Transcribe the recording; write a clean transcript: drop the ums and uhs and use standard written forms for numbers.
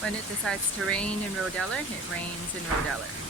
When it decides to rain in Rodeller, it rains in Rodeller.